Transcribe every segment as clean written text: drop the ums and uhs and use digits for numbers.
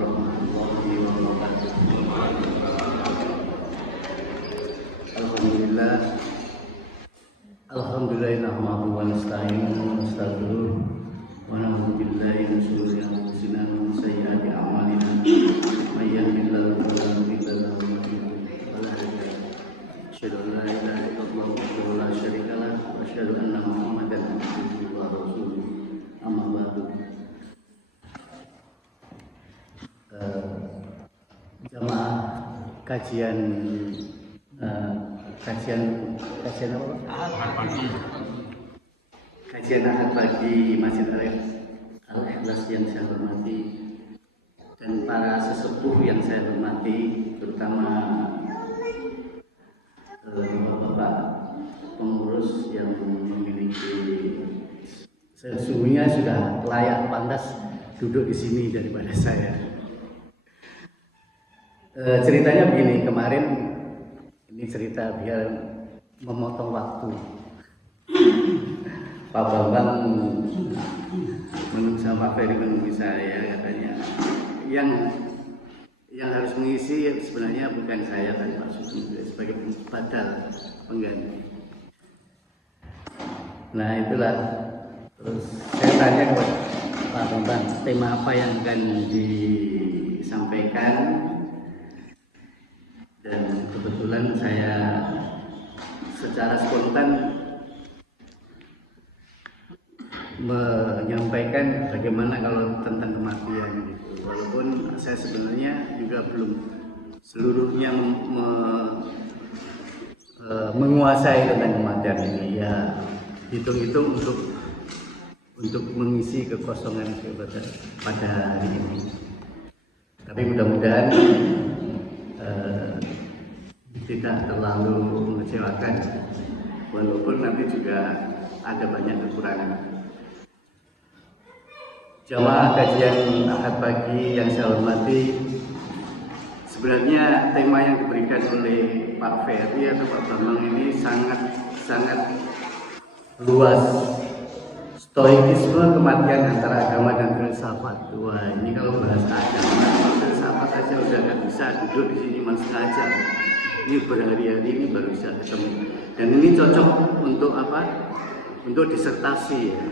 warahmatullahi wabarakatuh. Alhamdulillah. Alhamdulillah nahmaduhu wa nasta'inuhu wa nastaghfiruh wa na'udzu billahi min shururi anfusina wa min sayyiati a'malina. May yahdihillahu fala mudilla lahu wa may yudlil fala hadiya lahu. Asyhadu an la ilaha illallah wahdahu la syarika lah wa asyhadu anna Muhammadan abduhu wa rasuluh. Amma ba'du. Jamaah kajian apa? Kajian Ahad pagi Masjid Al-Ikhlas yang saya hormati dan para sesepuh yang saya hormati, terutama bapak-bapak pengurus yang memiliki sesungguhnya sudah layak pantas duduk di sini daripada saya. Ceritanya begini, kemarin ini cerita biar memotong waktu. Pak Bambang sama Ferry menemui saya, katanya yang harus mengisi sebenarnya bukan saya kan Pak Sugeng, sebagai badal pengganti. Nah itulah, terus saya tanya kepada Pak Bambang tema apa yang akan disampaikan, dan kebetulan saya secara spontan menyampaikan bagaimana kalau tentang kematian gitu. Walaupun saya sebenarnya juga belum seluruhnya menguasai tentang kematian ini, ya hitung-hitung untuk mengisi kekosongan pada hari ini. Tapi mudah-mudahan tidak terlalu mengecewakan, walaupun nanti juga ada banyak kekurangan. Jamaah kajian Ahad pagi yang saya hormati, sebenarnya tema yang diberikan oleh Pak Ferry atau Pak Bambang ini sangat luas. Stoikisme, kematian antara agama dan filsafat. Wah, ini kalau bahas agama dan filsafat saja udah nggak bisa duduk di sini mas sengaja. Ini berhari-hari ini baru bisa ketemu. Dan ini cocok untuk apa? Untuk disertasi ya.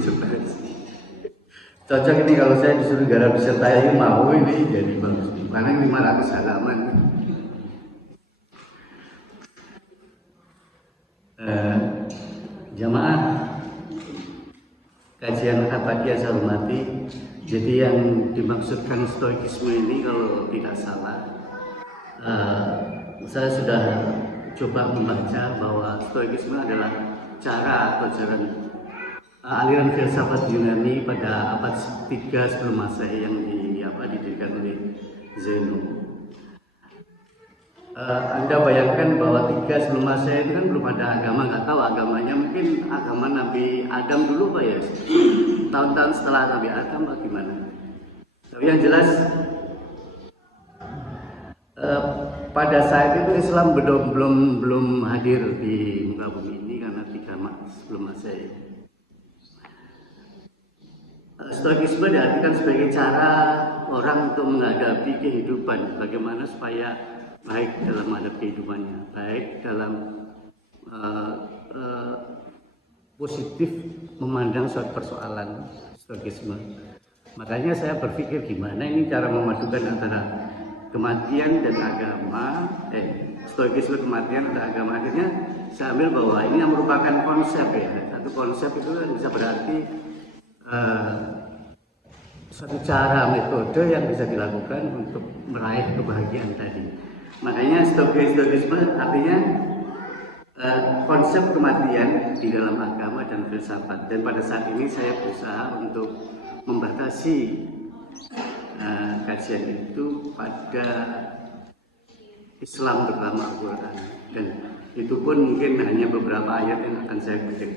Disertasi. Cocok ini kalau saya disuruh garap disertasi mau ini jadi bagus. Karena ini 500 halaman. Jamaah kajian Ahad pagi yang saya hormati, jadi yang dimaksudkan stoikisme ini kalau tidak salah, saya sudah coba membaca bahwa stoikisme adalah cara atau jalan aliran filsafat Yunani pada abad 3 sebelum Masehi yang didirikan oleh Zeno. Anda bayangkan bahwa 3 sebelum Masehi itu kan belum ada agama, nggak tahu agamanya, mungkin agama Nabi Adam dulu Pak ya, tahun-tahun setelah Nabi Adam bagaimana. Tapi yang jelas pada saat itu Islam belum hadir di muka bumi ini karena 3 sebelum Masehi. Stoikisme diartikan sebagai cara orang untuk menghadapi kehidupan, bagaimana supaya baik dalam menghadapi kehidupannya, baik dalam positif memandang suatu persoalan. Stoikisme. Makanya saya berpikir gimana ini cara memadukan antara kematian dan agama, stoikisme kematian dan agama. Akhirnya saya ambil bahwa ini yang merupakan konsep ya. Satu konsep itu kan bisa berarti satu cara, metode yang bisa dilakukan untuk meraih kebahagiaan tadi. Makanya stoikisme artinya konsep kematian di dalam agama dan filsafat. Dan pada saat ini saya berusaha untuk membatasi kajian itu pada Islam terutama Al-Quran, dan itu pun mungkin hanya beberapa ayat yang akan saya kutip.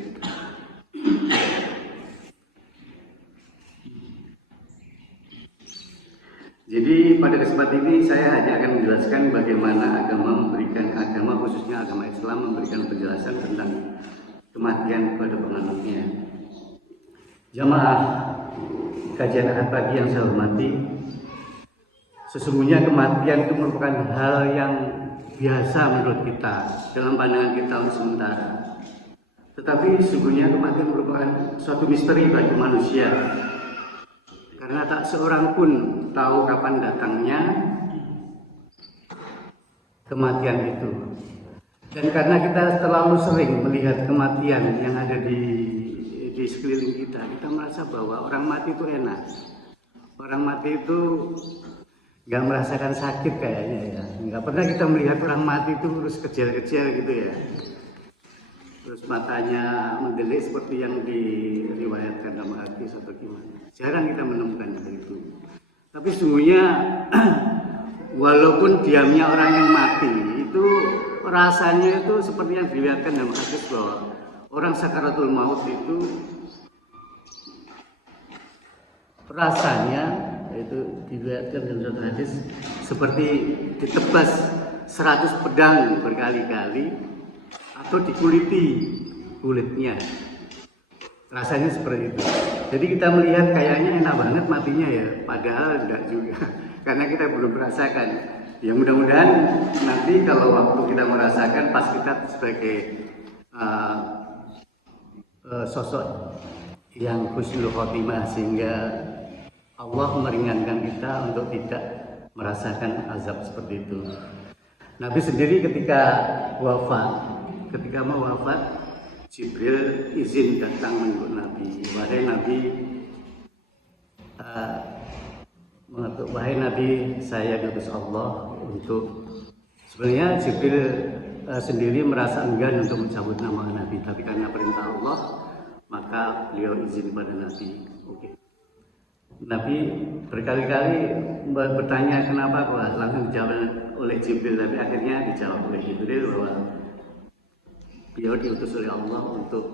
Jadi pada kesempatan ini saya hanya akan menjelaskan bagaimana agama khususnya agama Islam memberikan penjelasan tentang kematian kepada penganutnya. Jamaah kajian Ahad pagi yang saya hormati, Sesungguhnya kematian itu merupakan hal yang biasa menurut kita, dalam pandangan kita untuk sementara. Tetapi sesungguhnya kematian merupakan suatu misteri bagi manusia. Karena tak seorang pun tahu kapan datangnya kematian itu. Dan karena kita terlalu sering melihat kematian yang ada di sekeliling kita, kita merasa bahwa orang mati itu enak. Orang mati itu nggak merasakan sakit kayaknya ya. Nggak pernah kita melihat orang mati itu terus kecil-kecil gitu ya. Terus matanya mendelik seperti yang diriwayatkan dalam hadis atau gimana. Jarang kita menemukan hal itu. Tapi sesungguhnya walaupun diamnya orang yang mati itu rasanya itu seperti yang diriwayatkan dalam hadis bahwa orang sakaratul maut itu rasanya itu diriwayatkan dalam suatu hadis seperti ditebas 100 pedang berkali-kali atau dikuliti kulitnya. Rasanya seperti itu. Jadi kita melihat kayaknya enak banget matinya ya, padahal enggak juga. Karena kita belum merasakan. Ya mudah-mudahan nanti kalau waktu kita merasakan pas kita sebagai sosok yang husnul khotimah sehingga Allah meringankan kita untuk tidak merasakan azab seperti itu. Nabi sendiri ketika mau wafat, Jibril izin datang menjemput Nabi. Wahai Nabi, saya diutus Allah untuk, sebenarnya Jibril sendiri merasa enggan untuk mencabut nama Nabi, tapi karena perintah Allah, maka beliau izin pada Nabi. Oke. Nabi berkali-kali bertanya kenapa kok langsung dijawab oleh Jibril, tapi akhirnya dijawab oleh Jibril bahwa beliau diutus oleh Allah untuk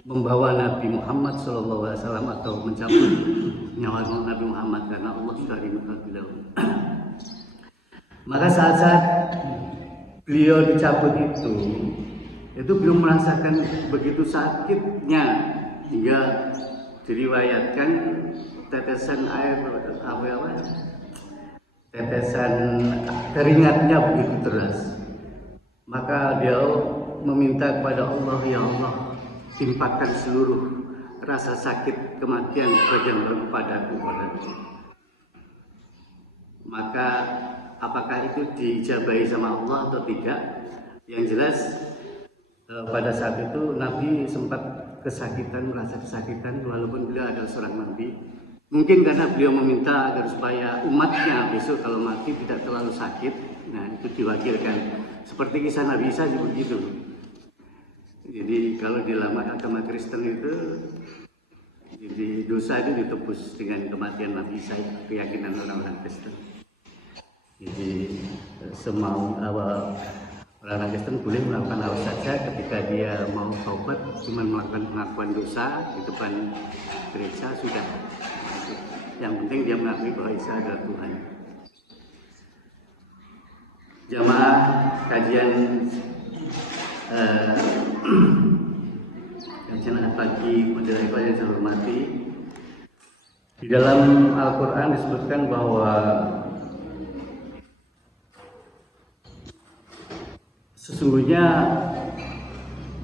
membawa Nabi Muhammad SAW atau mencabut nyawa Nabi Muhammad karena Allah sudah rindukan beliau. Maka saat-saat beliau dicabut itu beliau merasakan begitu sakitnya hingga diriwayatkan tetesan air tetesan keringatnya begitu deras. Maka dia meminta kepada Allah, ya Allah, timpakan seluruh rasa sakit kematian bagian kepadaku. Maka apakah itu diijabahi sama Allah atau tidak? Yang jelas pada saat itu Nabi sempat merasa kesakitan walaupun beliau adalah seorang Nabi. Mungkin karena beliau meminta agar supaya umatnya besok kalau mati tidak terlalu sakit. Nah itu diwakilkan. Seperti kisah Nabi Isa juga begitu. Jadi kalau di dalam agama Kristen itu, jadi dosa itu ditebus dengan kematian Nabi Isa, keyakinan orang-orang Kristen. Jadi semau orang Kristen boleh melakukan apa saja ketika dia mau taubat, cuma melakukan pengakuan dosa di depan gereja sudah. Yang penting dia mengakui bahwa Isa adalah Tuhan. Jamaah kajian kajian pagi model yang saya hormati, di dalam Al-Quran disebutkan bahwa sesungguhnya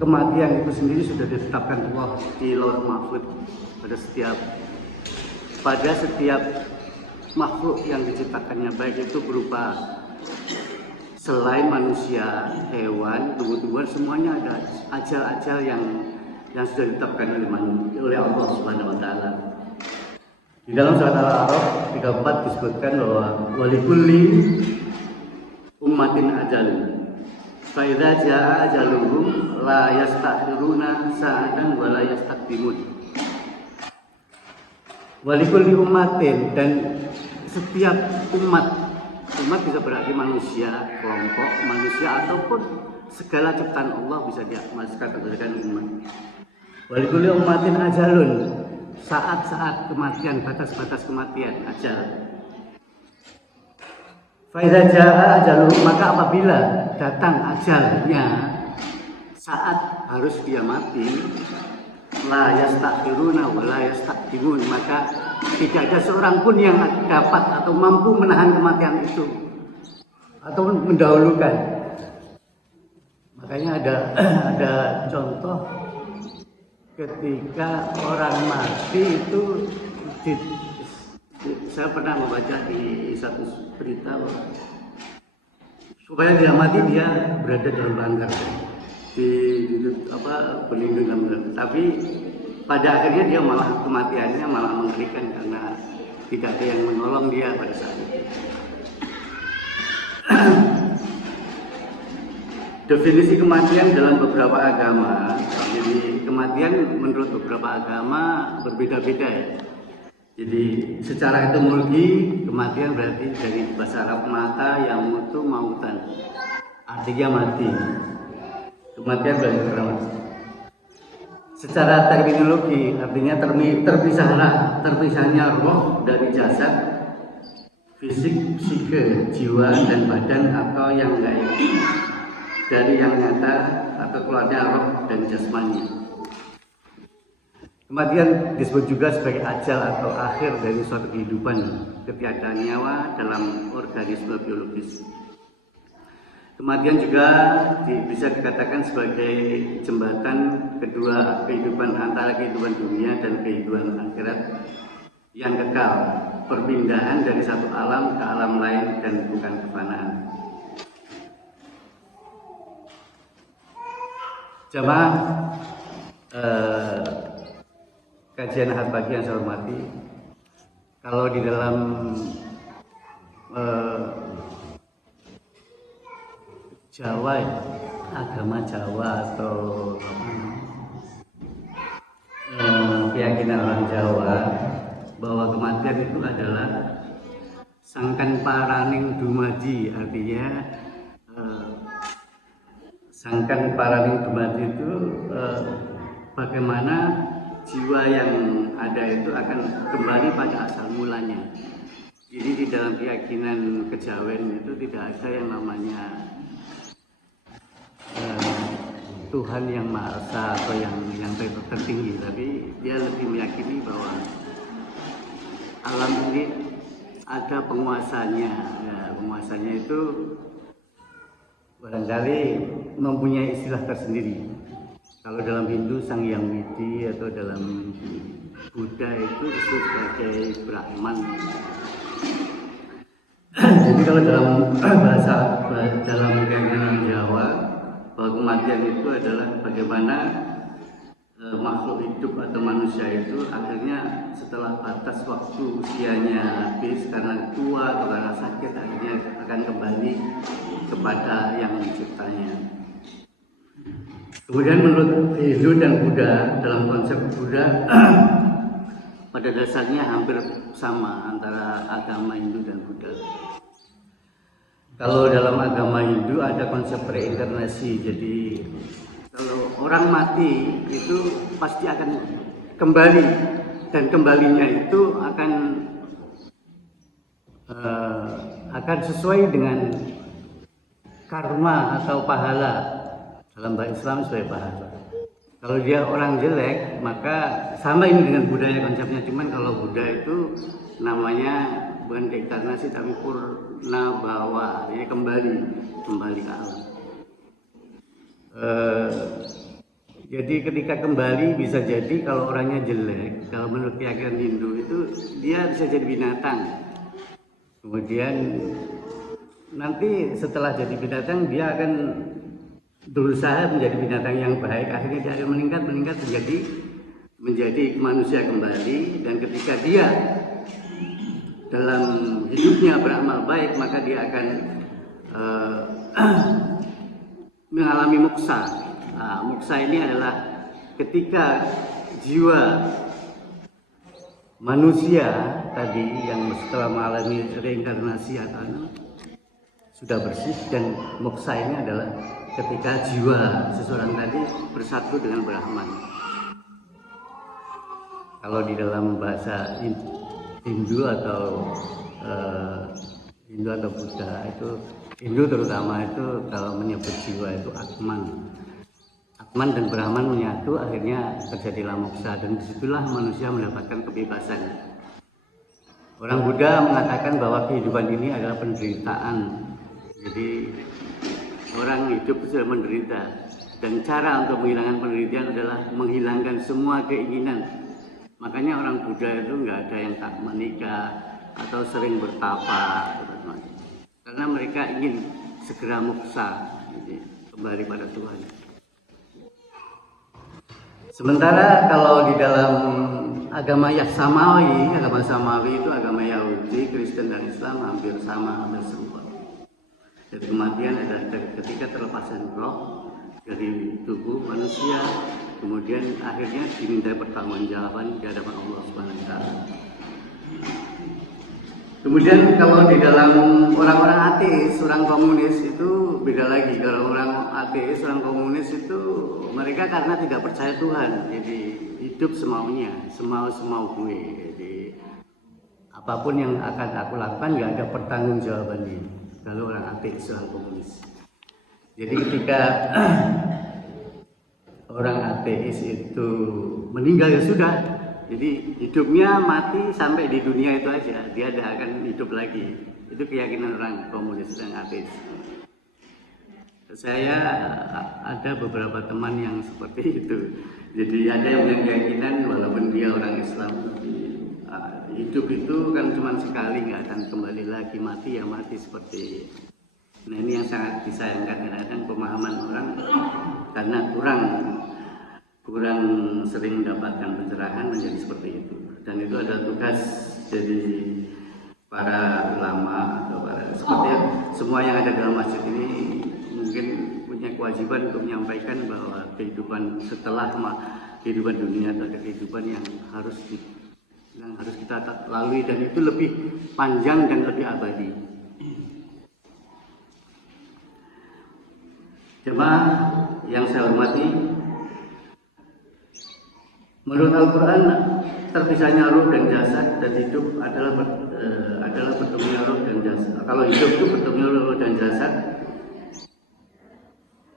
kematian itu sendiri sudah ditetapkan Allah di Lauh Mahfuz pada setiap makhluk yang diciptakannya, baik itu berupa selain manusia, hewan, tumbuh-tumbuhan, semuanya ada ajal-ajal yang sudah ditetapkan oleh Allah Subhanahu wa taala. Di dalam surat Al-A'raf 34 disebutkan bahwa walikulli ummatin ajalun. Fa idza jaa ajaluhum la yastakhiruna sa'atan wa la yastaqdimun. Walikulli ummatin, dan setiap umat bisa berarti manusia, kelompok manusia ataupun segala ciptaan Allah bisa dimasukkan dengan umat. Walikulli ummatin ajalun, saat-saat kematian, batas-batas kematian, ajal. Fa idza jaa ajaluhum, maka apabila datang ajalnya, saat harus dia mati, la yastakhiruna wa la yastaqdimun, maka tidak ada seorang pun yang dapat atau mampu menahan kematian itu atau mendahulukan. Makanya ada contoh ketika orang mati itu saya pernah membaca di satu berita bahwa supaya dia mati dia berada dalam bangkar di pelindungan, tapi pada akhirnya dia malah kematiannya malah mengerikan karena tidak ada yang menolong dia pada saat itu. Definisi kematian dalam beberapa agama, jadi kematian menurut beberapa agama berbeda-beda ya. Jadi secara etimologi kematian berarti dari bahasa Arab mata yang mutu mautan, artinya mati. Kematian berarti mati. Secara terminologi artinya terpisahnya roh dari jasad, fisik, psike, jiwa dan badan atau yang gaib dari yang nyata atau keluarnya roh dan jasmani. Kematian disebut juga sebagai ajal atau akhir dari suatu kehidupan, ketiadaan nyawa dalam organisme biologis. Kematian juga bisa dikatakan sebagai jembatan kedua kehidupan antara kehidupan dunia dan kehidupan akhirat yang kekal, perpindahan dari satu alam ke alam lain dan bukan kefanaan. Jamaah kajian Ahad pagi yang saya hormati, kalau di dalam Jawa, agama Jawa atau keyakinan orang Jawa bahwa kematian itu adalah sangkan paraning dumaji, artinya sangkan paraning dumaji itu bagaimana jiwa yang ada itu akan kembali pada asal mulanya. Jadi di dalam keyakinan kejawen itu tidak ada yang namanya Tuhan yang Maha Esa atau yang tertinggi, tapi dia lebih meyakini bahwa alam ini ada penguasanya. Ya, penguasanya itu barangkali mempunyai istilah tersendiri. Kalau dalam Hindu Sang Hyang Widi atau dalam Buddha itu disebut sebagai Brahman. Jadi kalau dalam bahasa dalam keyakinan Jawa bahwa kematian itu adalah bagaimana makhluk hidup atau manusia itu akhirnya setelah batas waktu usianya habis karena tua atau karena sakit akhirnya akan kembali kepada yang menciptanya. Kemudian menurut Hindu dan Buddha, dalam konsep Buddha pada dasarnya hampir sama antara agama Hindu dan Buddha. Kalau dalam agama Hindu ada konsep reinkarnasi, jadi kalau orang mati itu pasti akan kembali, dan kembalinya itu akan sesuai dengan karma atau pahala. Dalam bahasa Islam sebagai pahala. Kalau dia orang jelek, maka sama ini dengan budaya konsepnya. Cuman kalau Buddha itu namanya bukan reinkarnasi tapi purna bawa, artinya kembali ke alam. Jadi ketika kembali bisa jadi kalau orangnya jelek, kalau menurut keyakinan Hindu itu dia bisa jadi binatang. Kemudian nanti setelah jadi binatang dia akan berusaha menjadi binatang yang baik, akhirnya dia akan meningkat menjadi manusia kembali, dan ketika dia dalam hidupnya beramal baik maka dia akan mengalami moksa. Moksa ini adalah ketika jiwa manusia tadi yang setelah mengalami reinkarnasi atau sudah bersih, dan moksa ini adalah ketika jiwa seseorang tadi bersatu dengan Brahman. Kalau di dalam bahasa Hindu atau Buddha itu, Hindu terutama itu kalau menyebut jiwa itu Atman. Atman dan Brahman menyatu, akhirnya terjadilah moksa, dan disitulah manusia mendapatkan kebebasan. Orang Buddha mengatakan bahwa kehidupan ini adalah penderitaan. Jadi orang hidup sudah menderita, dan cara untuk menghilangkan penderitaan adalah menghilangkan semua keinginan. Makanya orang Buddha itu nggak ada yang tak menikah atau sering bertapa, karena mereka ingin segera moksa, kembali pada Tuhan. Sementara kalau di dalam agama Samawi itu agama Yahudi, Kristen dan Islam hampir sama, hampir serupa. Jadi kematian adalah ketika terlepasan roh dari tubuh manusia, kemudian akhirnya diminta pertanggungjawaban di hadapan Allah Subhanahu wa taala. Kemudian kalau di dalam orang-orang ateis, orang komunis itu beda lagi. Kalau orang ateis, orang komunis itu mereka karena tidak percaya Tuhan, jadi hidup semaunya, semau gue. Jadi apapun yang akan aku lakukan nggak ada pertanggungjawabannya. Kalau orang ateis, orang komunis. Jadi ketika orang ateis itu meninggal ya sudah. Jadi hidupnya mati sampai di dunia itu aja, dia tidak akan hidup lagi. Itu keyakinan orang komunis dan ateis. Saya ada beberapa teman yang seperti itu. Jadi ada yang punya keyakinan walaupun dia orang Islam, hidup itu kan cuma sekali, nggak akan kembali lagi, mati ya mati seperti itu. Nah ini yang sangat disayangkan, kadang-kadang pemahaman orang karena kurang sering mendapatkan pencerahan menjadi seperti itu. Dan itu ada tugas jadi para ulama atau para seperti semua yang ada dalam masjid ini mungkin punya kewajiban untuk menyampaikan bahwa kehidupan setelah kehidupan dunia atau kehidupan yang harus kita lalui, dan itu lebih panjang dan lebih abadi. Jemaah yang saya hormati, menurut Al-Quran terpisahnya ruh dan jasad dan hidup adalah bertemunya ruh dan jasad. Kalau hidup itu bertemunya ruh dan jasad,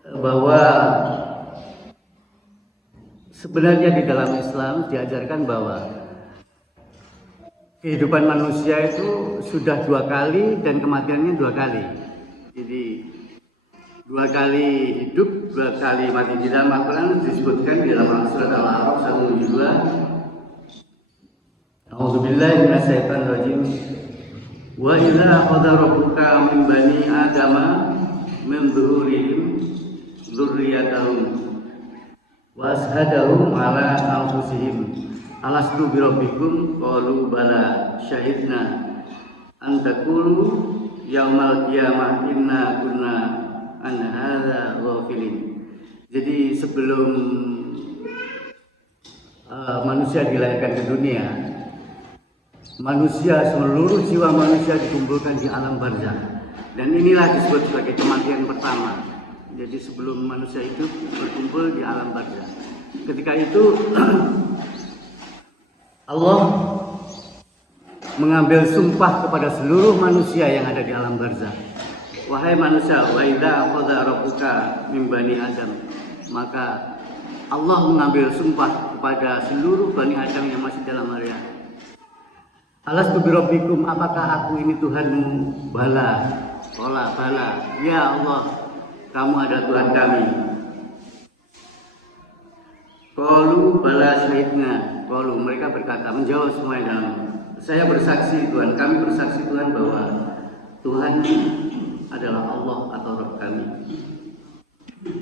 bahwa sebenarnya di dalam Islam diajarkan bahwa kehidupan manusia itu sudah 2 kali dan kematiannya 2 kali. Jadi 2 kali hidup, 2 kali mati. Di dalam Al-Quran disebutkan di dalam surat Al-A'raf 172, A'udzubillahi minasyaitonirrajim. Wa idza akhadha rabbuka min bani adama min dhuhurihim dzurriyyatahum wa ashhadahum ala anfusihim alastu bi rabbikum qalu bala syahidna an taqulu yaumal qiyamah inna kunna an hadza ghafilin. Jadi sebelum manusia dilahirkan ke dunia, seluruh jiwa manusia dikumpulkan di alam barzakh, dan inilah disebut sebagai kematian pertama. Jadi sebelum manusia itu berkumpul di alam barzakh, ketika itu Allah mengambil sumpah kepada seluruh manusia yang ada di alam barzakh. Wahai manusia, wa idza qadha rabbuka min bani Adam, maka Allah mengambil sumpah kepada seluruh Bani Adam yang masih dalam area. Alastu bi rabbikum, apakah aku ini Tuhanmu? Bala, qala bala, ya Allah, kamu ada Tuhan kami. Qalu bala syahidna, qalu, mereka berkata, menjawab semua yang dalam, saya bersaksi Tuhan, kami bersaksi Tuhan bahwa Tuhan adalah Allah atau Rabb kami.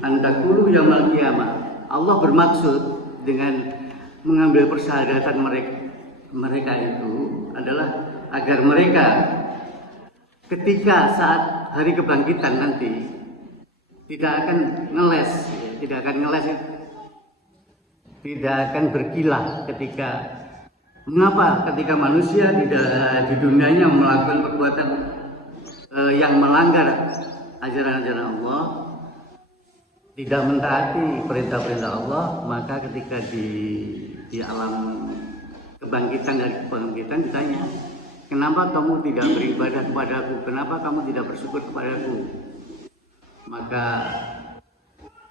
Antakulu yaumil qiyamah, Allah bermaksud dengan mengambil persyahadatan mereka itu adalah agar mereka ketika saat hari kebangkitan nanti tidak akan ngeles, tidak akan berkilah ketika manusia di dunianya melakukan perbuatan yang melanggar ajaran-ajaran Allah, tidak mentaati perintah-perintah Allah, maka ketika di alam kebangkitan ditanya, kenapa kamu tidak beribadah kepadaku? Kenapa kamu tidak bersyukur kepadaku? Maka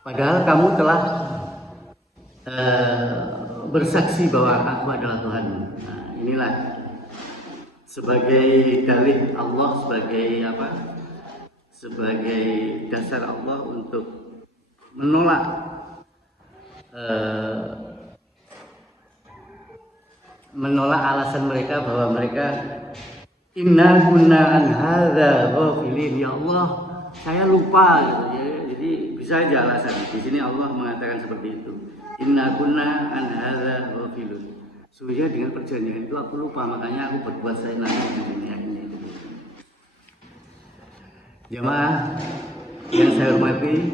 padahal kamu telah bersaksi bahwa aku adalah Tuhanmu. Nah, inilah sebagai dalil Allah, sebagai apa? Sebagai dasar Allah untuk menolak menolak alasan mereka bahwa mereka inna kunna an hadza ghafilin, ya Allah saya lupa gitu ya. Jadi bisa aja alasan. Di sini Allah mengatakan seperti itu. Inna kunna an hadza ghafilun. Sehingga dengan perjanjian itu aku lupa, makanya aku berbuat senang di dunia ini. Jamaah yang saya hormati,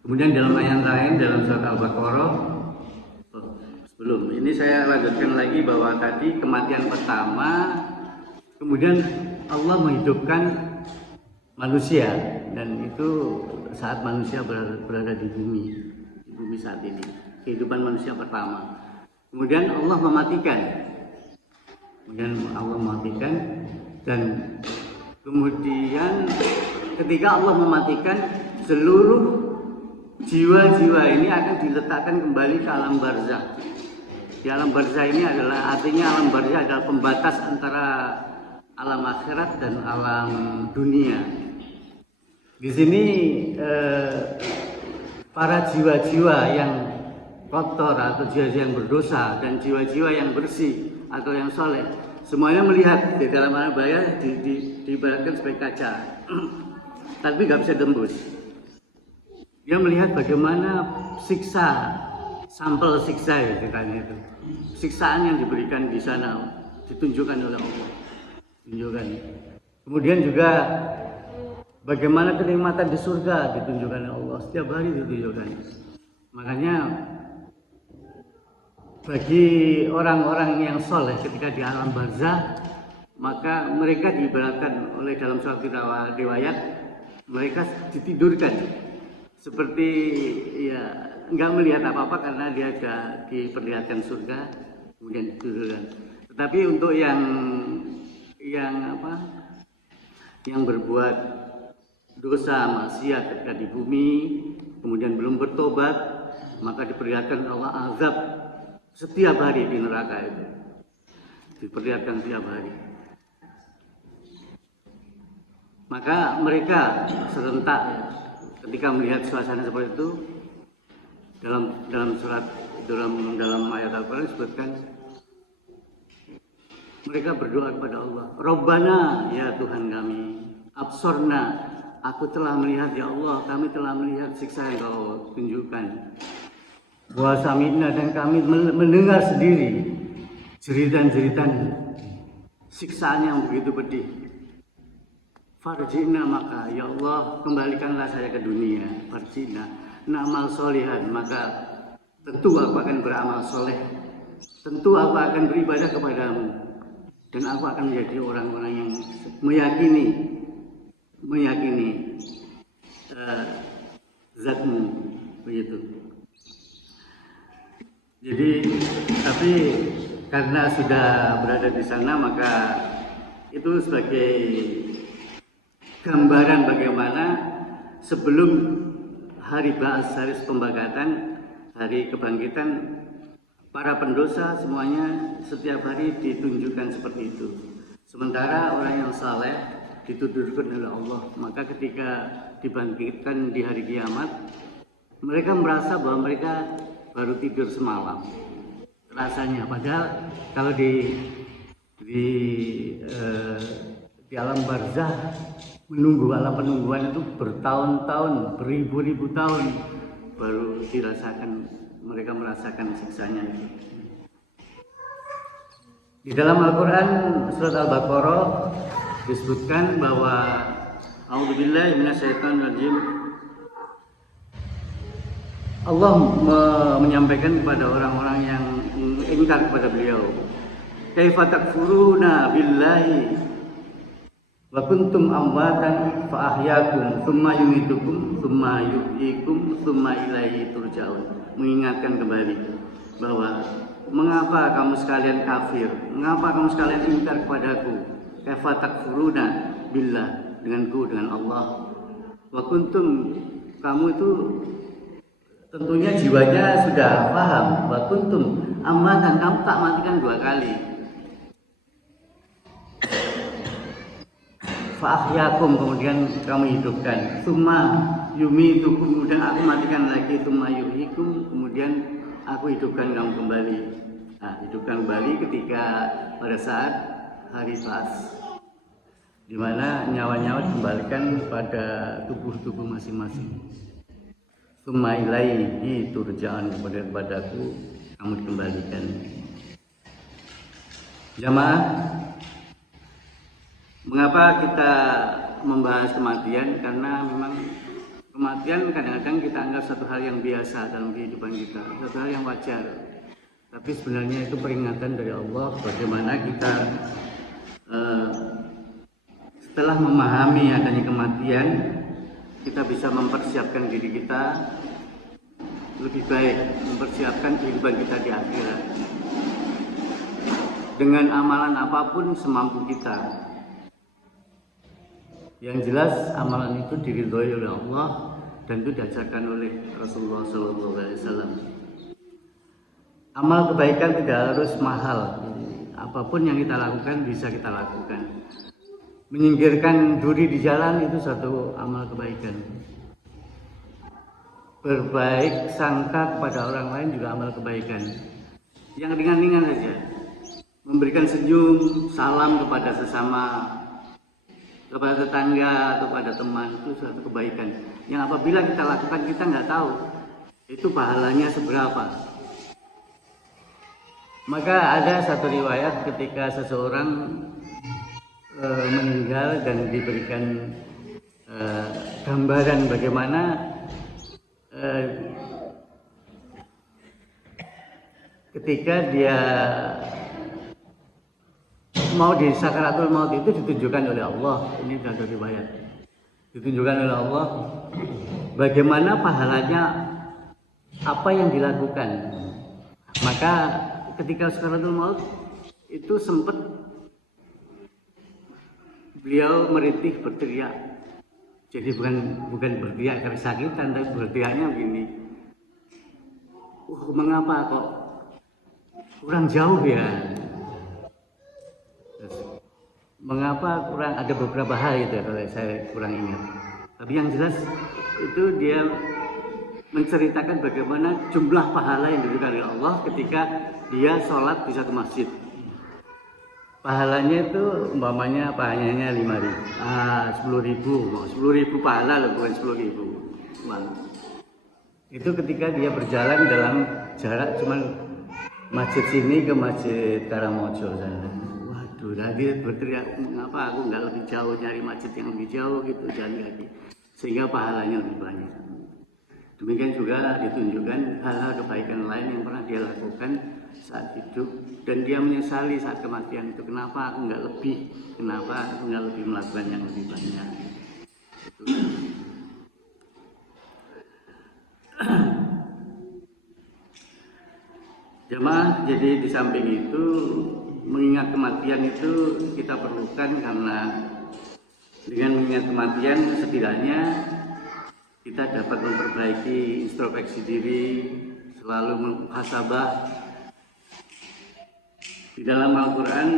kemudian dalam ayat lain dalam surat Al-Baqarah, sebelum ini saya lanjutkan lagi bahwa tadi kematian pertama, kemudian Allah menghidupkan manusia, dan itu saat manusia berada di bumi saat ini, kehidupan manusia pertama. Kemudian Allah mematikan, dan kemudian ketika Allah mematikan, seluruh jiwa-jiwa ini akan diletakkan kembali ke alam barzakh. Di alam barzakh ini adalah, artinya alam barzakh adalah pembatas antara alam akhirat dan alam dunia. Di sini para jiwa-jiwa yang kotor atau jiwa-jiwa yang berdosa dan jiwa-jiwa yang bersih atau yang soleh, semuanya melihat di dalam alam barzakh diibaratkan sebagai kaca, tapi nggak bisa tembus. Dia melihat bagaimana siksa, sampel siksa ya katanya itu, siksaan yang diberikan di sana ditunjukkan oleh Allah, tunjukkan. Kemudian juga bagaimana kenikmatan di surga ditunjukkan oleh Allah, setiap hari ditunjukkan. Makanya bagi orang-orang yang soleh ketika di alam barzakh, maka mereka diibaratkan oleh dalam suatu riwayat, mereka ditidurkan seperti ya nggak melihat apa-apa karena dia sudah diperlihatkan surga, kemudian ditidurkan. Tetapi untuk yang berbuat dosa maksiat ketika di bumi kemudian belum bertobat, maka diperlihatkan Allah azab setiap hari di neraka itu, diperlihatkan setiap hari. Maka mereka serentak ketika melihat suasana seperti itu, dalam ayat Al-Quran disebutkan mereka berdoa kepada Allah, Rabbana, ya Tuhan kami, absorna, aku telah melihat, ya Allah kami telah melihat siksa yang kau tunjukkan, wa sami'na, dan kami mendengar sendiri jeritan-jeritan siksaan yang begitu pedih. Farjina, maka ya Allah kembalikanlah saya ke dunia. Farjina na'mal solihan, maka tentu aku akan beramal soleh, tentu aku akan beribadah kepadamu, dan aku akan menjadi orang-orang yang meyakini zatmu, begitu. Jadi tapi karena sudah berada di sana, maka itu sebagai gambaran bagaimana sebelum hari ba'ats, hari pembangkitan, hari kebangkitan, para pendosa semuanya setiap hari ditunjukkan seperti itu. Sementara orang yang saleh ditudurkan oleh Allah, maka ketika dibangkitkan di hari kiamat, mereka merasa bahwa mereka baru tidur semalam rasanya. Padahal kalau di alam barzakh, menunggu alam penungguan itu bertahun-tahun, beribu-ribu tahun baru dirasakan, mereka merasakan siksanya. Di dalam Al-Quran surat Al-Baqarah disebutkan bahwa A'udzubillahi minasyaitonirrajim, Allah menyampaikan kepada orang-orang yang ingkar kepada beliau, kaifa takfuruna billahi wa kuntum amwatan fa ahyaakum tsumma yumitukum tsumma yuhyikum tsumma ilaihi turja'un. Mengingatkan kembali bahwa mengapa kamu sekalian kafir, mengapa kamu sekalian ingkar kepadaku, kaifa takfuruna billah, denganku, dengan Allah, wa kuntum, kamu itu tentunya jiwanya sudah paham, wa kuntum amwatan, kamu tak matikan dua kali. Fa'ahyakum, kemudian kamu hidupkan. Tsumma yumitukum, kemudian aku matikan lagi. Tsumma yuhyikum, kemudian aku hidupkan kamu kembali. Nah, hidupkan kembali ketika pada saat hari Ba'ats, di mana nyawa-nyawa dikembalikan pada tubuh-tubuh masing-masing. Tsumma ilaihi turja'un, kemudian padaku kamu dikembalikan. Jamaah, mengapa kita membahas kematian? Karena memang kematian kadang-kadang kita anggap satu hal yang biasa dalam kehidupan kita, satu hal yang wajar. Tapi sebenarnya itu peringatan dari Allah bagaimana kita setelah memahami adanya kematian, kita bisa mempersiapkan diri kita lebih baik, mempersiapkan kehidupan kita di akhirat dengan amalan apapun semampu kita. Yang jelas amalan itu diridhoi oleh Allah dan itu diajarkan oleh Rasulullah SAW. Amal kebaikan tidak harus mahal. Apapun yang kita lakukan bisa kita lakukan. Menyingkirkan duri di jalan itu satu amal kebaikan. Berbaik sangka kepada orang lain juga amal kebaikan. Yang ringan-ringan saja. Memberikan senyum, salam kepada sesama, kepada tetangga atau pada teman, itu suatu kebaikan. Yang apabila kita lakukan kita nggak tahu itu pahalanya seberapa. Maka ada satu riwayat ketika seseorang meninggal dan diberikan gambaran bagaimana ketika dia mau di sakaratul maut itu ditunjukkan oleh Allah. Ini satu riwayat, ditunjukkan oleh Allah bagaimana pahalanya apa yang dilakukan. Maka ketika sakaratul maut itu sempat beliau merintih berteriak. Jadi bukan berteriak karena kesakitan, tapi berteriaknya begini. Mengapa kok kurang jauh ya? Mengapa kurang, ada beberapa hal itu ya, kalau saya kurang ingat. Tapi yang jelas itu dia menceritakan bagaimana jumlah pahala yang diberikan oleh Allah ketika dia sholat di satu masjid. Pahalanya itu umpamanya pahalanya 10.000 pahala loh, bukan 10.000. Itu ketika dia berjalan dalam jarak cuman masjid sini ke masjid Karangmojo sana. Waduh, nah dia berteriak, mengapa aku nggak lebih jauh, nyari masjid yang lebih jauh gitu, jalan kaki, sehingga pahalanya lebih banyak. Demikian juga ditunjukkan hal-hal kebaikan lain yang pernah dia lakukan saat hidup dan dia menyesali saat kematian itu. Kenapa aku nggak lebih? Kenapa aku nggak lebih melakukan yang lebih banyak? Itu. Jemaah, jadi di samping itu mengingat kematian itu kita perlukan, karena dengan mengingat kematian setidaknya kita dapat memperbaiki introspeksi diri, selalu muhasabah. Di dalam Al-Quran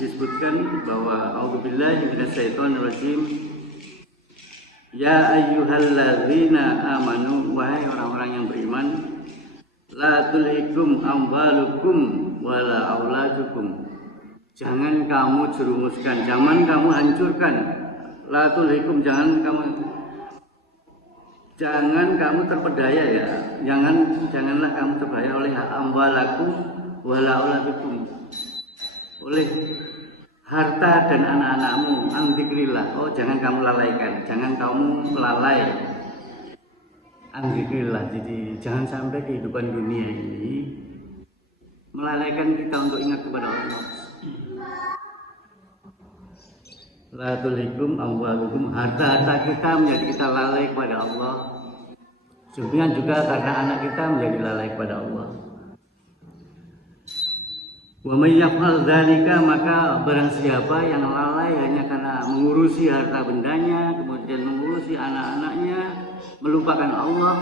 disebutkan bahwa A'udzubillahi minasyaitonirrajim, ya ayyuhalladzina amanu, wahai orang-orang yang beriman, la tulhikum amwalukum wala auladukum, jangan kamu jerumuskan, jangan kamu hancurkan, la tulhikum, jangan kamu terpedaya ya, janganlah kamu terpedaya oleh amwalakum wala auladukum, oleh harta dan anak-anakmu, an dzikrillah. Oh, jangan kamu lalaikan, jangan kamu lalai an dzikrillah. Jadi jangan sampai kehidupan dunia ini melalaikan kita untuk ingat kepada Allah. La tulhikum amwalukum, harta-harta kita menjadi kita lalai kepada Allah. Demikian juga karena anak kita menjadi lalai kepada Allah. Wa may yaf'al dzalika, maka barang siapa yang lalai hanya karena mengurusi harta bendanya, kemudian mengurusi anak-anaknya, melupakan Allah,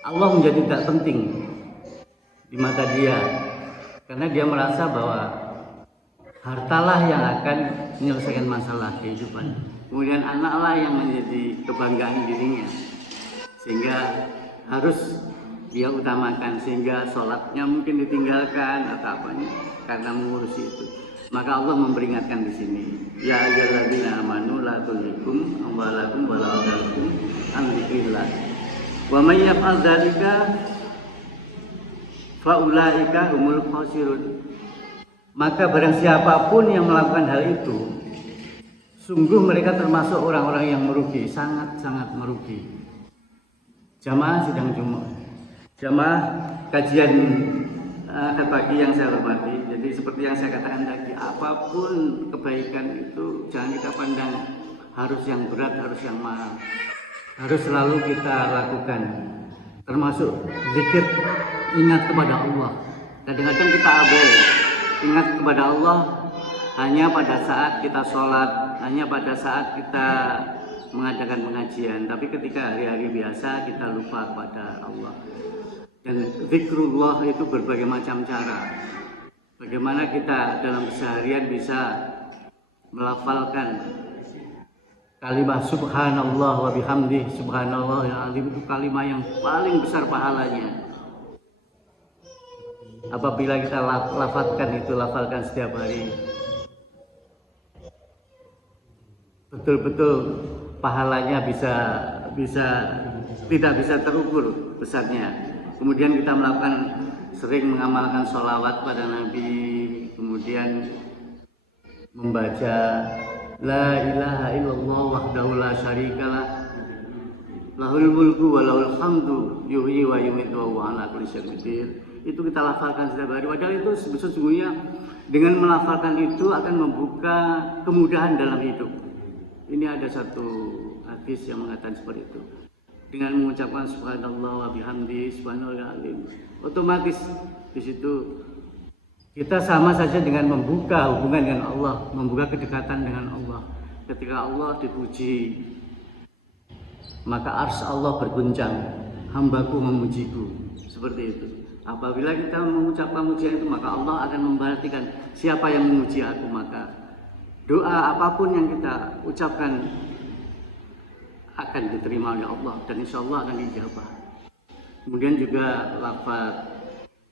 Allah menjadi tidak penting di mata dia, karena dia merasa bahwa Hartalah yang akan menyelesaikan masalah kehidupan. Kemudian anaklah yang menjadi kebanggaan dirinya. Sehingga harus dia utamakan, sehingga sholatnya mungkin ditinggalkan atau apanya karena mengurusi itu. Maka Allah memperingatkan di sini, ya ayyuhalladzina amanu la tulhikum amwalakum wala auladukum an dzikrillah. Wa may yaf'al dzalika fa ulaika humul khasirun. Maka barang siapapun yang melakukan hal itu, sungguh mereka termasuk orang-orang yang merugi, sangat-sangat merugi. Jamaah sidang Jumat, jamaah kajian pagi yang saya hormati. Jadi seperti yang saya katakan tadi, apapun kebaikan itu jangan kita pandang harus yang berat, harus yang mahal. Harus selalu kita lakukan. Termasuk zikir, ingat kepada Allah. Kadang-kadang kita abai, ingat kepada Allah hanya pada saat kita sholat, hanya pada saat kita mengadakan pengajian. Tapi ketika hari-hari biasa kita lupa kepada Allah. Dan zikrullah itu berbagai macam cara. Bagaimana kita dalam keseharian bisa melafalkan kalimat subhanallah wa bihamdih subhanallah ya alim, itu kalimat yang paling besar pahalanya. Apabila kita lafalkan setiap hari, betul-betul pahalanya tidak bisa terukur besarnya. Kemudian kita sering mengamalkan sholawat pada Nabi, kemudian membaca la ilaha illallah wahdahu la syarikalah lahul mulku wa lahul hamdu yuhyi wa yumiitu wa huwa ala kulli syai'in qadir. Itu kita lafalkan setiap hari. Padahal itu sesungguhnya dengan melafalkan itu akan membuka kemudahan dalam hidup. Ini ada satu hadis yang mengatakan seperti itu. Dengan mengucapkan subhanallah wa bihamdi subhanallah alim, otomatis di situ kita sama saja dengan membuka hubungan dengan Allah, membuka kedekatan dengan Allah. Ketika Allah dipuji, maka arsy Allah berguncang, hambaku memujiku, seperti itu. Apabila kita mengucapkan pujian itu, maka Allah akan memperhatikan siapa yang memuji aku. Maka doa apapun yang kita ucapkan akan diterima oleh Allah dan insya Allah akan dijabah. Kemudian juga lafaz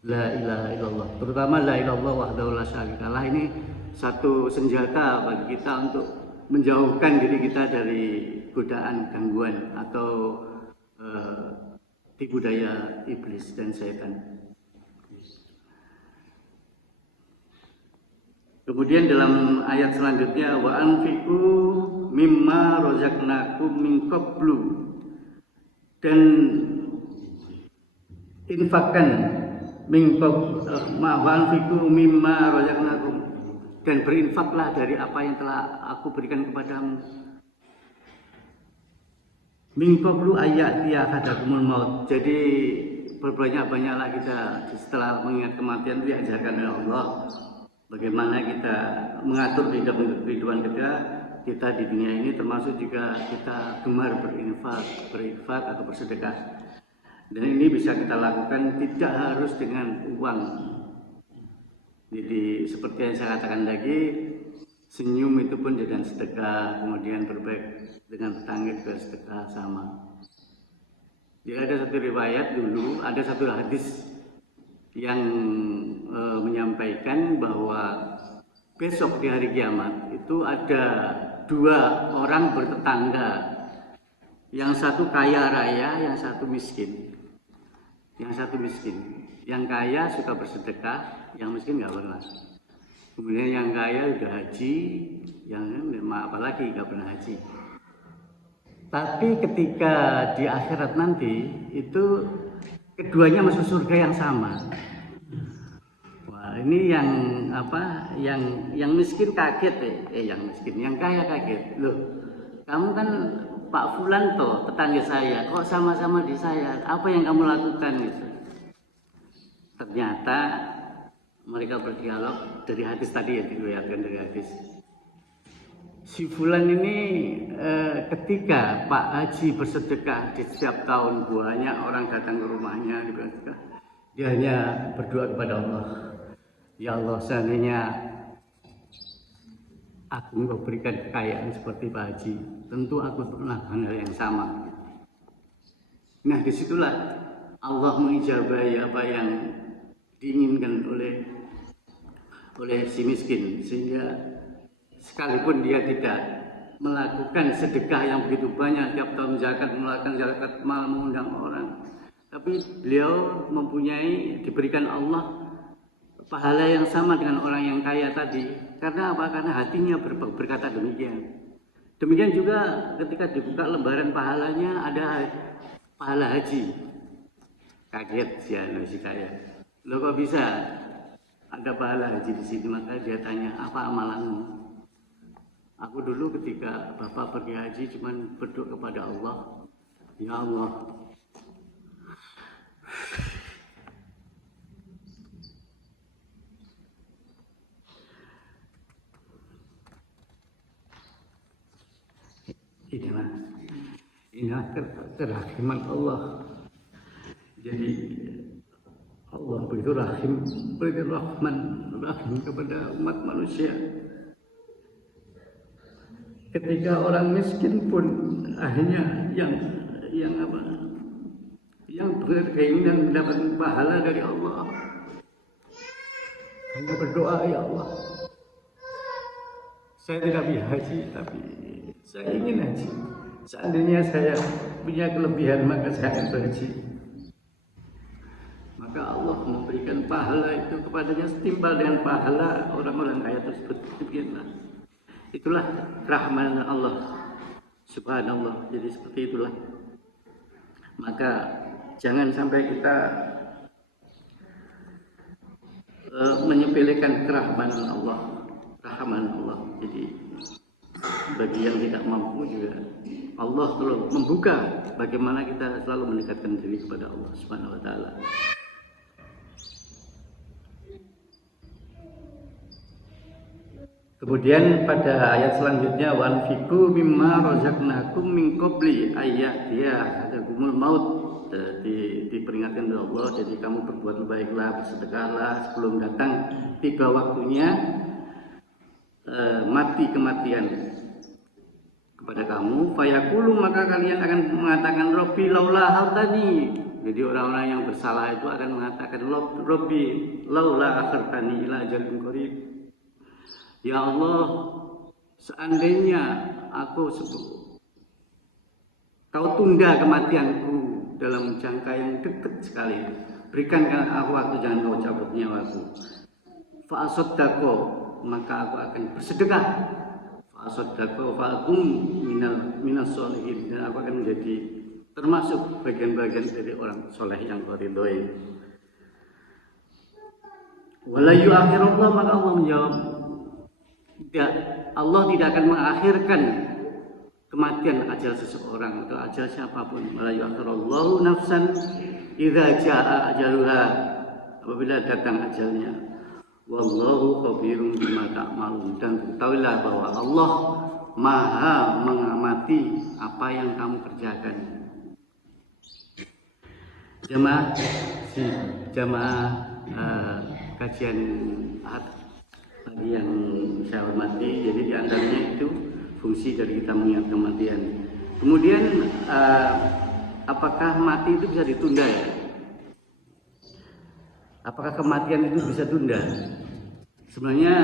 la ilaha illallah, terutama la ilaha illallah wahdahu la syarikalah, ini satu senjata bagi kita untuk menjauhkan diri kita dari godaan, gangguan atau tipu daya iblis dan setan. Kemudian dalam ayat selanjutnya, wa anfiqu mimma razaqnakum min qablu, dan infakkan wa anfiqu mimma razaqnakum, dan berinfaklah dari apa yang telah aku berikan kepadamu. Min qablu ayati ahadakumul maut. Jadi berbanyak-banyaklah kita setelah mengingat kematian, diajarkan oleh Allah bagaimana kita mengatur kehidupan kita di dunia ini, termasuk juga kita gemar berinfak atau bersedekah. Dan ini bisa kita lakukan tidak harus dengan uang. Jadi seperti yang saya katakan tadi, senyum itu pun dengan sedekah, kemudian berbaik dengan tetangga juga sedekah sama. Jadi ada satu riwayat dulu, ada satu hadis yang menyampaikan bahwa besok di hari kiamat itu ada dua orang bertetangga, yang satu kaya raya, yang satu miskin. Yang kaya suka bersedekah, yang miskin nggak pernah. Kemudian yang kaya udah haji, yang apalagi nggak pernah haji. Tapi ketika di akhirat nanti itu keduanya masuk surga yang sama. Wah, ini yang miskin kaget yang kaya kaget. Loh, kamu kan Pak Fulan toh, tetangga saya, kok sama-sama di saya? Apa yang kamu lakukan gitu? Ternyata mereka berdialog dari hadis tadi yang diriwayatkan dari hadis. Si Fulan ini ketika Pak Haji bersedekah di setiap tahun, banyak orang datang ke rumahnya bersedekah, dia hanya berdoa kepada Allah, ya Allah, seandainya aku engkau berikan kekayaan seperti Pak Haji, tentu aku melakukan hal yang sama. Nah, disitulah Allah mengijabahi apa yang diinginkan oleh si miskin, sehingga sekalipun dia tidak melakukan sedekah yang begitu banyak tiap tahun zakat, melakukan zakat mal, mengundang orang, tapi beliau diberikan Allah pahala yang sama dengan orang yang kaya tadi. Karena apa? Karena hatinya berkata demikian. Demikian juga ketika dibuka lembaran pahalanya ada pahala haji. Kaget si kaya. Loh kok bisa ada pahala haji di sini? Maka dia tanya, apa amalanmu? Aku dulu ketika bapak pergi haji cuman berdoa kepada Allah, ya Allah, inilah kerahiman Allah. Jadi Allah begitu rahim, begitu rahman, rahim kepada umat manusia. Ketika orang miskin pun akhirnya yang berkeinginan mendapat pahala dari Allah, hanya berdoa, ya Allah, saya tidak bisa haji, tapi saya ingin haji. Seandainya saya punya kelebihan, maka saya akan berhaji. Maka Allah memberikan pahala itu kepadanya setimpal dengan pahala orang-orang kaya tersebut. Demikianlah. Itulah rahman Allah, subhanallah. Jadi seperti itulah. Maka jangan sampai kita menyepelekan kerahmanan Allah, rahman Allah. Jadi bagi yang tidak mampu juga Allah selalu membuka bagaimana kita selalu mendekatkan diri kepada Allah Subhanahu wa taala. Kemudian pada ayat selanjutnya, wanfiqu mimma razaqnakum min qabli ayyatiyakumul maut. Diperingatkan oleh Allah, jadi kamu berbuat baiklah, bersedekahlah sebelum datang tiba waktunya mati kematian kepada kamu. Fayaqulu, maka kalian akan mengatakan Robbi laula hartani. Jadi orang-orang yang bersalah itu akan mengatakan Robbi laula akhartani ila ajalin qarib. Ya Allah, seandainya kau tunda kematianku dalam jangka yang dekat sekali, berikankan aku waktu, jangan kau cabut nyawaku. Fa'asaddaqo, maka aku akan bersedekah. Fa'asaddaqo fa'akum minas sholihin, dan aku akan menjadi termasuk bagian-bagian dari orang soleh yang kau ridhoi. Wala yu'akhirullah, maka Allah menjawab, Allah tidak akan mengakhirkan kematian ajal seseorang atau ajal siapapun. Wala yu'akhirullahu nafsan idza jaa ajaluha, apabila datang ajalnya. Wallahu khabirun bima ta'malun, dan ketahuilah bahwa Allah Maha mengamati apa yang kamu kerjakan. Jamaah kajian Ahad bagi yang saya hormati, jadi diantaranya itu fungsi dari kita mengingat kematian. Kemudian apakah mati itu bisa ditunda ya? Apakah kematian itu bisa tunda? Sebenarnya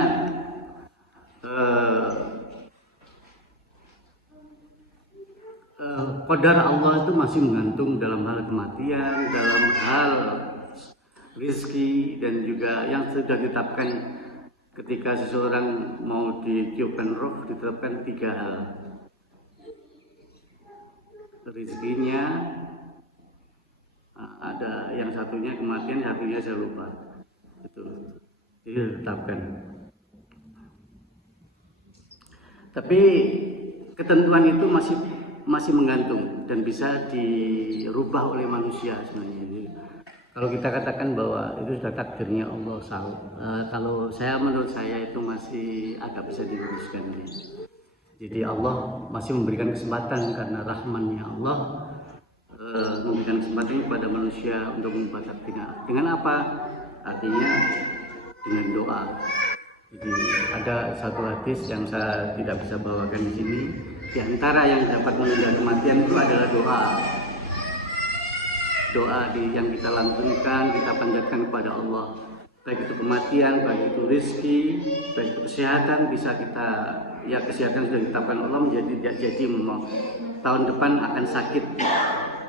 qadar Allah itu masih menggantung dalam hal kematian, dalam hal rezeki, dan juga yang sudah ditetapkan ketika seseorang mau ditiupkan roh, ditetapkan 3 hal. Rezekinya, ada yang satunya kematian, satunya saya lupa. Itu ditetapkan. Tapi ketentuan itu masih menggantung dan bisa dirubah oleh manusia sebenarnya. Jadi, kalau kita katakan bahwa itu sudah takdirnya Allah, kalau menurut saya itu masih agak bisa diluruskan. Jadi Allah masih memberikan kesempatan karena rahmannya Allah, memberikan kesempatan kepada manusia untuk mengubah takdirnya. Dengan apa? Artinya dengan doa. Jadi ada satu hadis yang saya tidak bisa bawakan di sini. Di antara yang dapat menunda kematian itu adalah doa. Doa yang kita lantunkan, kita panjatkan kepada Allah. Baik itu kematian, baik itu rezeki, baik itu kesehatan, bisa kita, ya kesehatan sudah ditetapkan Allah menjadi tidak jadi, tahun depan akan sakit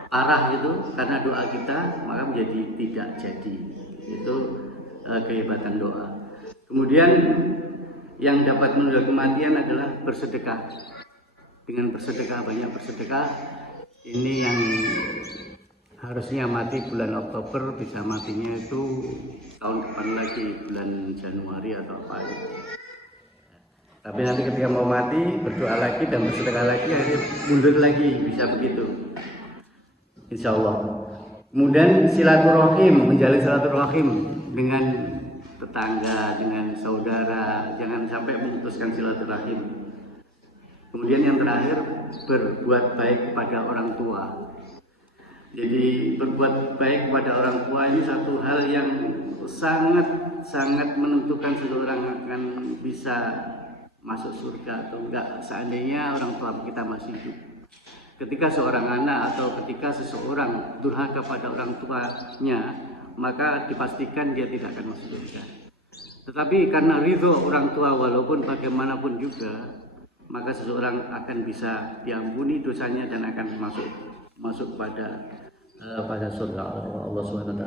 parah itu karena doa kita, maka menjadi tidak jadi. Itu kehebatan doa. Kemudian yang dapat menunda kematian adalah bersedekah. Dengan bersedekah, banyak bersedekah, ini yang harusnya mati bulan Oktober, bisa matinya itu tahun depan lagi, bulan Januari atau apa itu. Tapi nanti ketika mau mati, berdoa lagi dan bersedekah lagi, akhirnya mundur lagi, bisa begitu. Insya Allah. Kemudian silaturahim, menjalin silaturahim dengan tetangga, dengan saudara, jangan sampai memutuskan silaturahim. Kemudian yang terakhir, berbuat baik kepada orang tua. Jadi berbuat baik kepada orang tua ini satu hal yang sangat menentukan seseorang akan bisa masuk surga atau enggak, seandainya orang tua kita masih hidup. Ketika seorang anak atau ketika seseorang durhaka pada orang tuanya, maka dipastikan dia tidak akan masuk surga. Tetapi karena ridho orang tua walaupun bagaimanapun juga, maka seseorang akan bisa diampuni dosanya dan akan masuk pada surga Allah SWT.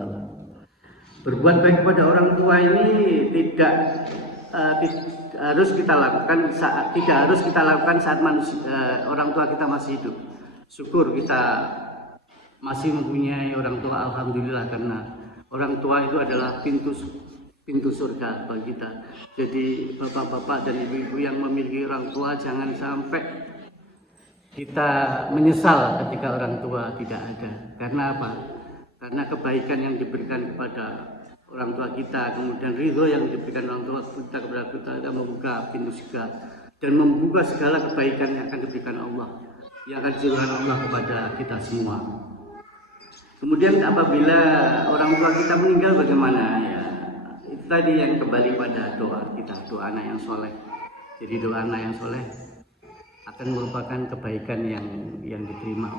Berbuat baik kepada orang tua ini tidak harus kita lakukan saat orang tua kita masih hidup. Syukur kita masih mempunyai orang tua, alhamdulillah, karena orang tua itu adalah pintu surga bagi kita. Jadi bapak-bapak dan ibu-ibu yang memiliki orang tua, jangan sampai kita menyesal ketika orang tua tidak ada. Karena apa? Karena kebaikan yang diberikan kepada orang tua kita, kemudian ridho yang diberikan orang tua kita kepada kita, akan membuka pintu surga dan membuka segala kebaikan yang akan diberikan Allah, yang akan diberikan Allah kepada kita semua. Kemudian apabila orang tua kita meninggal bagaimana? Ya, itu tadi yang kembali pada doa kita, doa anak yang soleh. Jadi doa anak yang soleh akan merupakan kebaikan yang diterima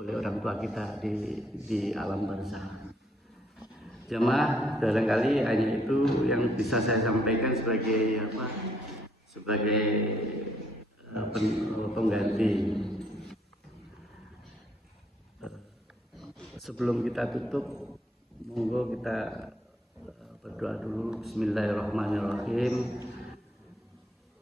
oleh orang tua kita di alam barzakh. Jamaah, barangkali hanya itu yang bisa saya sampaikan sebagai pengganti. Sebelum kita tutup, monggo kita berdoa dulu. Bismillahirrahmanirrahim.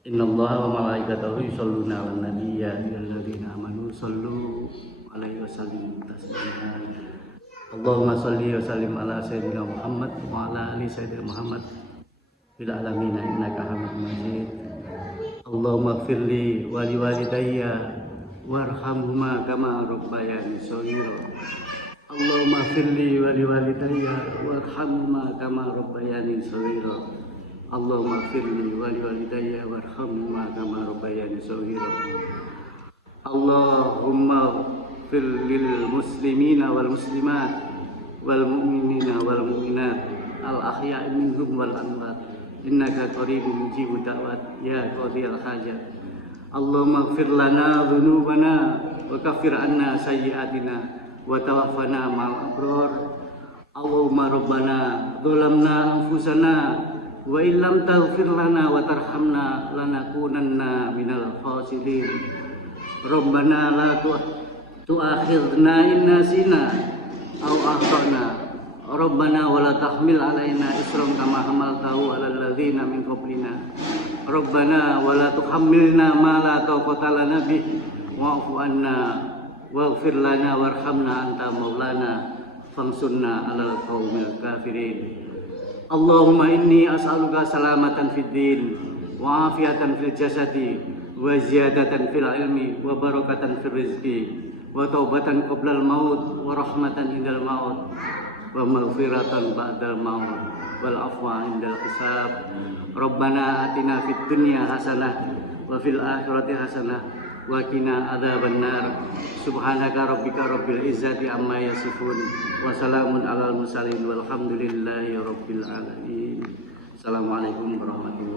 Innallaha wa malaikatahu yusholluna 'alan nabi ya ayyuhalladzina amanu shollu 'alaihi wa sallimu taslima. Allahumma sholli wa sallim ala sayyidina Muhammad wa ala ali sayyidina Muhammad fil alamin innaka Hamidum Majid. Allahumma ighfirli wa liwalidayya warhamhuma kama rabbayani shaghira. Allahumma ighfirli wa liwalidayya warhamhuma kama rabbayani shaghira. Allahumma ighfirli wa liwalidayya warhamhuma kama rabbayani shaghira. Allahumma ighfir lil muslimina wal muslimat wal mu'minina wal mu'minat al ahya'i minhum wal amwat innaka qaribun mujibud da'wat ya qadhiyal hajat. Allahumma ighfir lana dhunubana wa kaffir anna sayyi'atina wa tawaffana ma'al abrar. Allahumma rabbana dhalamna anfusana wa illam taghfir lana wa tarhamna lanakunanna minal khasirin. Rabbana la tu'akhidna in nasina aw akhtana. Rabbana wa la tahmil alaina isran kama hamaltahu 'alal ladzina min qablina. Rabbana wa la tuhammilna ma la taqata lana bih wa'fu anna waghfir lana warhamna anta maulana fansurna 'alal qaumil kafirin. Allahumma inni as'aluka salamatan fid din wa afiyatan fil jasadi wa ziyadatan fil ilmi wa barakatan fil rizqi wa taubatan qoblal maut wa rahmatan indal maut wa maghfiratan ba'dal maut wal afwa indal hisab. Rabbana atina fid dunya hasanah wa fil akhirati hasanah wa qina adzabannar. Subhanaka rabbika rabbil izzati amma yasifun wa salamun alal mursalin walhamdulillahi rabbil alamin. Assalamualaikum warahmatullahi wabarakatuh.